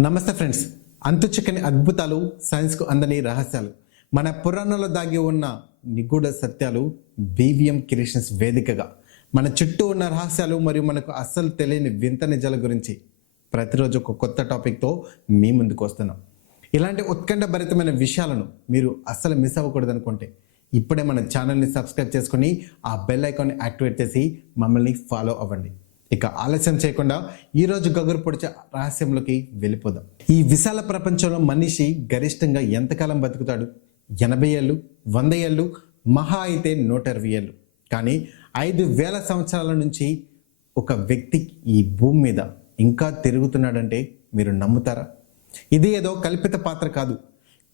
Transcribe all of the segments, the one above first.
నమస్తే ఫ్రెండ్స్. అంతు చిక్కని అద్భుతాలు సైన్స్కు అందని రహస్యాలు. మన పురాణంలో దాగి ఉన్న నిగూఢ సత్యాలు బీవీఎం క్రియేషన్స్ వేదికగా. మన చుట్టూ ఉన్న రహస్యాలు మరియు మనకు అస్సలు తెలియని వింత నిజాల గురించి ప్రతిరోజు ఒక కొత్త టాపిక్తో మీ ముందుకు వస్తున్నాం. ఇలాంటి ఉత్కంఠభరితమైన విషయాలను మీరు అస్సలు మిస్ అవ్వకూడదు అనుకుంటే ఇప్పుడే మన ఛానల్ని సబ్స్క్రైబ్ చేసుకుని ఆ బెల్ ఐకాన్ని యాక్టివేట్ చేసి మమ్మల్ని ఫాలో అవ్వండి. ఇక ఆలస్యం చేయకుండా ఈరోజు గగురు పొడిచే రహస్యంలోకి వెళ్ళిపోదాం. ఈ విశాల ప్రపంచంలో మనిషి గరిష్టంగా ఎంతకాలం బతుకుతాడు? ఎనభై ఏళ్ళు వంద ఏళ్ళు మహా అయితే నూట ఇరవై ఏళ్ళు. కానీ ఐదు వేల సంవత్సరాల నుంచి ఒక వ్యక్తి ఈ భూమి మీద ఇంకా తిరుగుతున్నాడంటే మీరు నమ్ముతారా? ఇది ఏదో కల్పిత పాత్ర కాదు.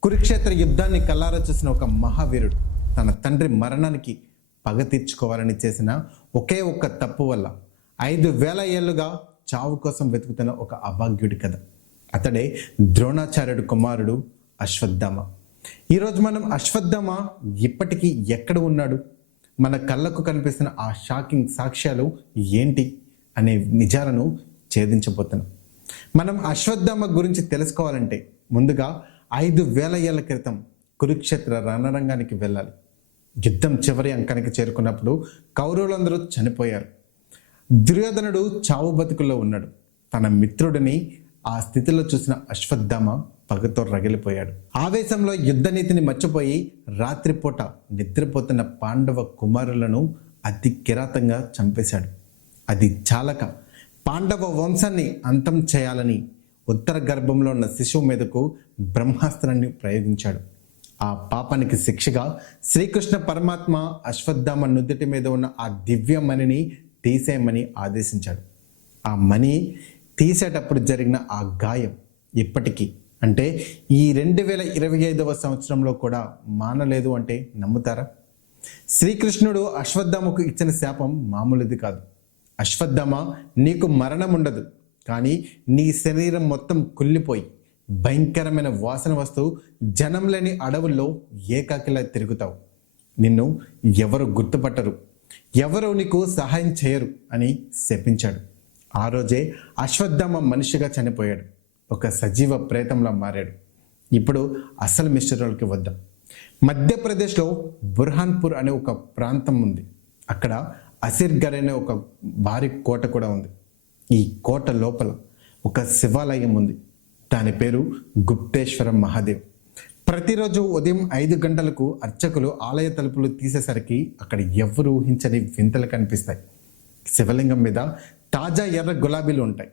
కురుక్షేత్ర యుద్ధాన్ని కల్లారా చూసిన ఒక మహావీరుడు తన తండ్రి మరణానికి పగ తీర్చుకోవాలని చేసిన ఒకే ఒక్క తప్పు వల్ల ఐదు వేల ఏళ్ళుగా చావు కోసం వెతుకుతున్న ఒక అభాగ్యుడి కథ. అతడే ద్రోణాచార్యుడు కుమారుడు అశ్వత్థామ. ఈరోజు మనం అశ్వత్థామ ఇప్పటికీ ఎక్కడ ఉన్నాడు? మన కళ్ళకు కనిపిస్తున్న ఆ షాకింగ్ సాక్ష్యాలు ఏంటి అనే నిజాలను ఛేదించబోతున్నాం. మనం అశ్వత్థామ గురించి తెలుసుకోవాలంటే ముందుగా ఐదు వేల ఏళ్ళ క్రితం కురుక్షేత్ర రణరంగానికి వెళ్ళాలి. యుద్ధం చివరి అంకానికి చేరుకున్నప్పుడు కౌరవులందరూ చనిపోయారు. దుర్యోధనుడు చావు బతుకుల్లో ఉన్నాడు. తన మిత్రుడిని ఆ స్థితిలో చూసిన అశ్వత్థామ పగతో రగిలిపోయాడు. ఆవేశంలో యుద్ధ నీతిని మర్చిపోయి రాత్రిపూట నిద్రపోతున్న పాండవ కుమారులను అతి కిరాతంగా చంపేశాడు. అది చాలక పాండవ వంశాన్ని అంతం చేయాలని ఉత్తర గర్భంలో ఉన్న శిశువు మీదకు బ్రహ్మాస్త్రాన్ని ప్రయోగించాడు. ఆ పాపానికి శిక్షగా శ్రీకృష్ణ పరమాత్మ అశ్వత్థామ నుదుటి మీద ఉన్న ఆ దివ్యమణిని తీసేయమని ఆదేశించాడు. ఆ మనీ తీసేటప్పుడు జరిగిన ఆ గాయం ఇప్పటికీ అంటే ఈ రెండు వేల ఇరవై ఐదవ సంవత్సరంలో కూడా మానలేదు అంటే నమ్ముతారా? శ్రీకృష్ణుడు అశ్వత్థామకు ఇచ్చిన శాపం మామూలుది కాదు. అశ్వత్థామ నీకు మరణం ఉండదు. కానీ నీ శరీరం మొత్తం కుళ్ళిపోయి భయంకరమైన వాసన వస్తూ జనం లేని అడవుల్లో ఏకాకిలా తిరుగుతావు. నిన్ను ఎవరు గుర్తుపట్టరు. ఎవరు నీకు సహాయం చేయరు అని శపించాడు. ఆ రోజే అశ్వత్థామ మనిషిగా చనిపోయాడు. ఒక సజీవ ప్రేతంలా మారాడు. ఇప్పుడు అసలు మిస్టర్కి వద్దాం. మధ్యప్రదేశ్లో బుర్హాన్పూర్ అనే ఒక ప్రాంతం ఉంది. అక్కడ అసిర్గర్ అనే ఒక భారీ కోట కూడా ఉంది. ఈ కోట లోపల ఒక శివాలయం ఉంది. దాని పేరు గుప్తేశ్వర మహాదేవ్. ప్రతిరోజు ఉదయం ఐదు గంటలకు అర్చకులు ఆలయ తలుపులు తీసేసరికి అక్కడ ఎవరు ఊహించని వింతలు కనిపిస్తాయి. శివలింగం మీద తాజా ఎర్ర గులాబీలు ఉంటాయి.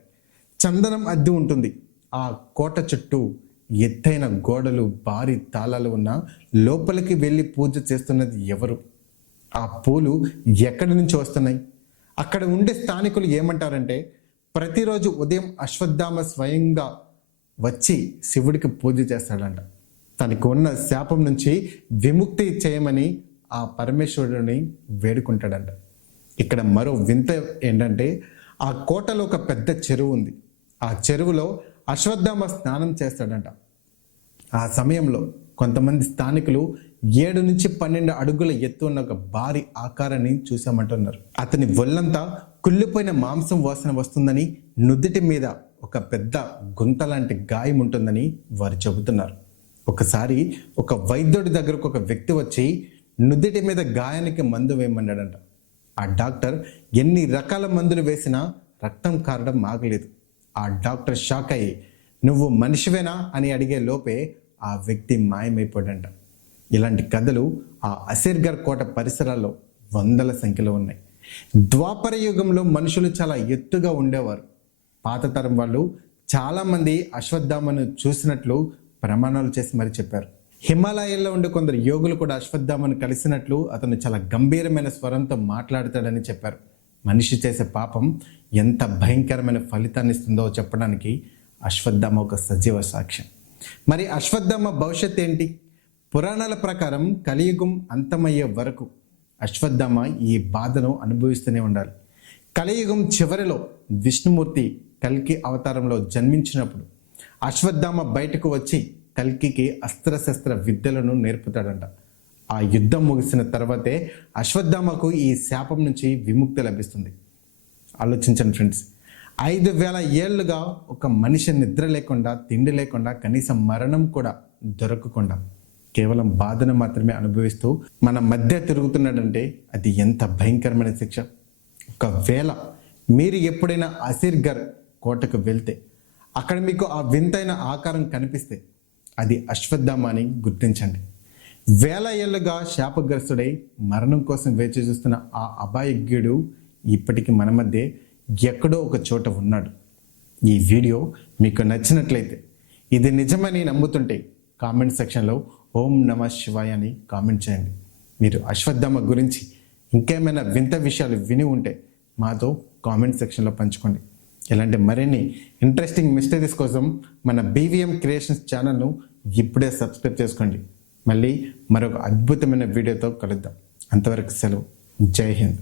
చందనం అద్దె ఉంటుంది. ఆ కోట చుట్టూ ఎత్తైన గోడలు భారీ తాళాలు ఉన్న లోపలికి వెళ్ళి పూజ చేస్తున్నది ఎవరు? ఆ పూలు ఎక్కడి నుంచి వస్తున్నాయి? అక్కడ ఉండే స్థానికులు ఏమంటారంటే ప్రతిరోజు ఉదయం అశ్వత్థామ స్వయంగా వచ్చి శివుడికి పూజ చేస్తాడంట. తనకు ఉన్న శాపం నుంచి విముక్తి చేయమని ఆ పరమేశ్వరుడిని వేడుకుంటాడంట. ఇక్కడ మరో వింత ఏంటంటే ఆ కోటలో ఒక పెద్ద చెరువు ఉంది. ఆ చెరువులో అశ్వత్థామ స్నానం చేస్తాడంట. ఆ సమయంలో కొంతమంది స్థానికులు ఏడు నుంచి పన్నెండు అడుగుల ఎత్తు ఉన్న ఒక భారీ ఆకారాన్ని చూసామంటున్నారు అతని ఒళ్ళంతా కుళ్ళిపోయిన మాంసం వాసన వస్తుందని నుదుటి మీద ఒక పెద్ద గుంత లాంటి గాయం ఉంటుందని వారు చెబుతున్నారు. ఒకసారి ఒక వైద్యుడి దగ్గరకు ఒక వ్యక్తి వచ్చి నుదుటి మీద గాయానికి మందు వేయమన్నాడంట. ఆ డాక్టర్ ఎన్ని రకాల మందులు వేసినా రక్తం కారడం ఆగలేదు. ఆ డాక్టర్ షాక్ అయ్యి నువ్వు మనిషివేనా? అని అడిగే లోపే ఆ వ్యక్తి మాయమైపోయాడంట. ఇలాంటి కథలు ఆ అసిర్గర్ కోట పరిసరాల్లో వందల సంఖ్యలో ఉన్నాయి. ద్వాపర యుగంలో మనుషులు చాలా ఎత్తుగా ఉండేవారు. పాత తరం వాళ్ళు చాలామంది అశ్వత్థామను చూసినట్లు ప్రమాణాలు చేసి మరి చెప్పారు. హిమాలయాల్లో ఉండే కొందరు యోగులు కూడా అశ్వత్థామను కలిసినట్లు అతను చాలా గంభీరమైన స్వరంతో మాట్లాడతాడని చెప్పారు. మనిషి చేసే పాపం ఎంత భయంకరమైన ఫలితాన్ని ఇస్తుందో చెప్పడానికి అశ్వత్థామ ఒక సజీవ సాక్ష్యం. మరి అశ్వత్థామ భవిష్యత్ ఏంటి? పురాణాల ప్రకారం కలియుగం అంతమయ్యే వరకు అశ్వత్థామ ఈ బాధను అనుభవిస్తూనే ఉండాలి. కలియుగం చివరిలో విష్ణుమూర్తి కల్కి అవతారంలో జన్మించినప్పుడు అశ్వత్థామ బయటకు వచ్చి కల్కికి అస్త్రశస్త్ర విద్యలను నేర్పుతాడంట. ఆ యుద్ధం ముగిసిన తర్వాతే అశ్వత్థామకు ఈ శాపం నుంచి విముక్తి లభిస్తుంది. ఆలోచించండి ఫ్రెండ్స్. ఐదు వేల ఏళ్ళుగా ఒక మనిషి నిద్ర లేకుండా తిండి లేకుండా కనీసం మరణం కూడా దొరకకుండా కేవలం బాధను మాత్రమే అనుభవిస్తూ మన మధ్య తిరుగుతున్నాడంటే అది ఎంత భయంకరమైన శిక్ష. ఒకవేళ మీరు ఎప్పుడైనా అసిర్గర్ కోటకు వెళ్తే అక్కడ మీకు ఆ వింతైన ఆకారం కనిపిస్తే అది అశ్వత్థామ అని గుర్తించండి. వేల ఏళ్ళుగా శాపగ్రస్తుడై మరణం కోసం వేచి చూస్తున్న ఆ అభాయజ్ఞుడు ఇప్పటికీ మన మధ్య ఎక్కడో ఒక చోట ఉన్నాడు. ఈ వీడియో మీకు నచ్చినట్లయితే ఇది నిజమని నమ్ముతుంటే కామెంట్ సెక్షన్లో ఓం నమ శివాయ అని కామెంట్ చేయండి. మీరు అశ్వత్థామ గురించి ఇంకేమైనా వింత విషయాలు విని ఉంటే మాతో కామెంట్ సెక్షన్లో పంచుకోండి. ఇలాంటి మరిన్ని ఇంట్రెస్టింగ్ మిస్టరీస్ కోసం మన బీవీఎం క్రియేషన్స్ ఛానల్ను ఇప్పుడే సబ్స్క్రైబ్ చేసుకోండి. మళ్ళీ మరొక అద్భుతమైన వీడియోతో కలుద్దాం. అంతవరకు సెలవు. జై హింద్.